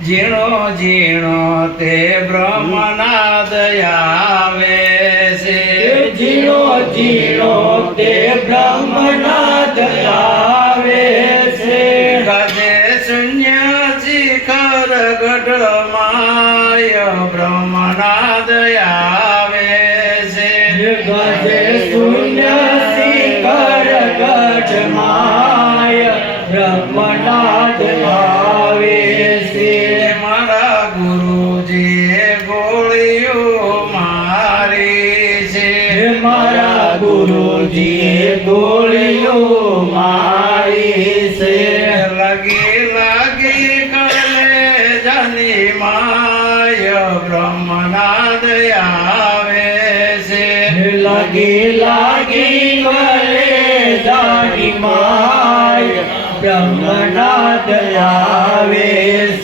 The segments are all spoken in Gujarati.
ઝીણો ઝીણો તે બ્રહ્મનાદ આવે છે ઝીણો ઝીણો તે બ્રહ્મનાદ આવે છે ગાજે શૂન્ય શિખર ગઢમાય બ્રહ્મનાદ આવે છે ગજે શૂન્ય શિખર ગઢમાય બ્રહ્મનાદ આવે છે મારા ગુરુજીએ ગોળીઓ મારી છે મારા ગુરુજીએ ગોળીઓ મારી છે લાગી લાગી કલેજાની માય બ્રહ્મનાદ આવે છે લાગી લાગી કલેજાની માય બ્રહ્મનાદ આવે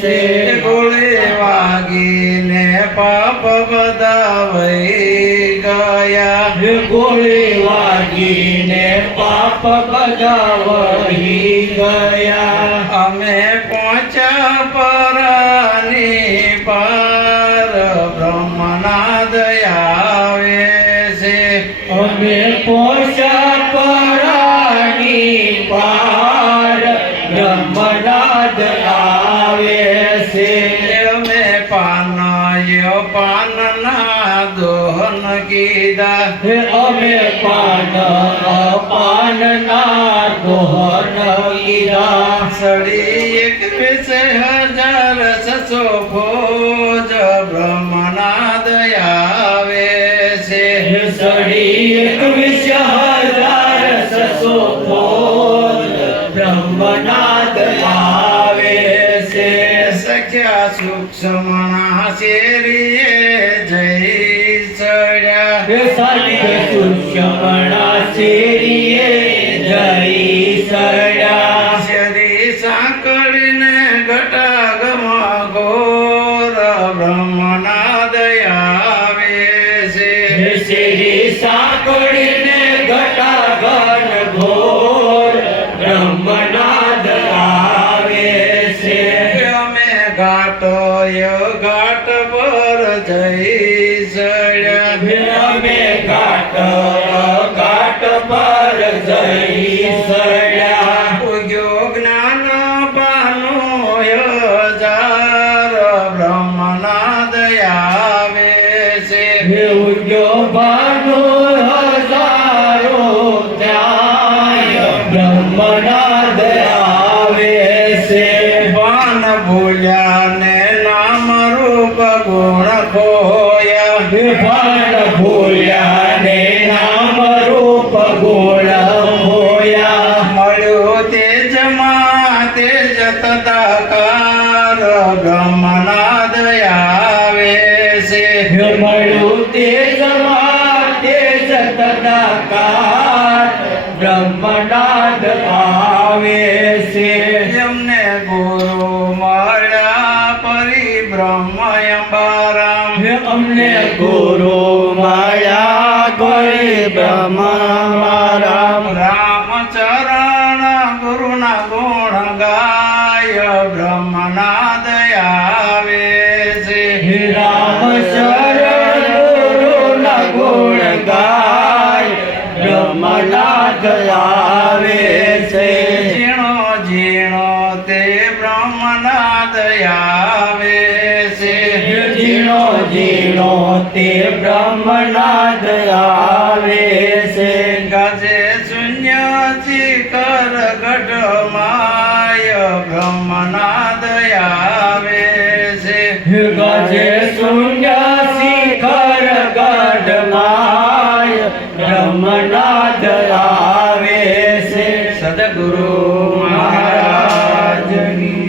છે ગોળી વાગીને પાપ બધા વહી ગયા ગોળી વાગીને પાપ બધા વહી ગયા અમે પહોંચ્યા પરાની પાર બ્રહ્મનાદ આવે છે અમે પહોંચ્યા પરાની પાર બ્રહ્મનાદ આવે છે અમે પાનયો પાનના દોહન કીધા અમે પાનના દોહન કીધા સડી 21,600 ફોજ બ્રહ્મનાદ આવે છે સડી 21,600 ફોજ બ્રહ્મનાદ આવે છે સખ્યા સૂક્ષ્મણા શેરીએ જઈ સડ્યા સુષ્મણા શેરીએ જઈ સડ્યા શરી સાંકળીને ઘટાગમાં ઘોર બ્રહ્મનાદ આવે છે શેરી સાંકળીને ઘટાઘન ઘોર બ્રહ્મનાદ આવે છે અમે ઘાટોય ઘાટ પર જઈ સડ્યા અમે ઘાટ પર જઈ સડ્યા ઉગ્યો જ્ઞાન પાનો હજાર બ્રહ્મનાદ આવે છે ઉગ્યો ભાનો હજારો ત્યાંય બ્રહ્મનાદ આવે છે પાન ભૂલ્યા ને નામ રૂપ ગુણ ખોયા પણ ભૂલ્યા ને નામ રૂપ ગુણ હોયા મળ્યું તેજમાં તેજ તદાકાર બ્રહ્મનાદ આવે છે મળ્યું તેજમાં તેજ તદાકાર બ્રહ્મનાદ આવે છે એમને ગુરુ મળ્યા પરિબ્રહ્મ અંબારામ અમને ગુરુ મળ્યા કોઈ બ્રહ્મ રામ રામચરણ ગુરુના ગુણ ગાય બ્રહ્મનાદ આવે છે રામ શરણ ગુરુના ગુણ ગાય બ્રહ્મનાદ આવે છે ઝીણો ઝીણો તે બ્રહ્મનાદ આવે છે ઝીણો ઝીણો તે બ્રહ્મનાદ આવે છે ગાજે શૂન્ય શિખર ગઢમાય બ્રહ્મનાદ આવે છે ગજે શૂન્ય શિખર ગઢમાં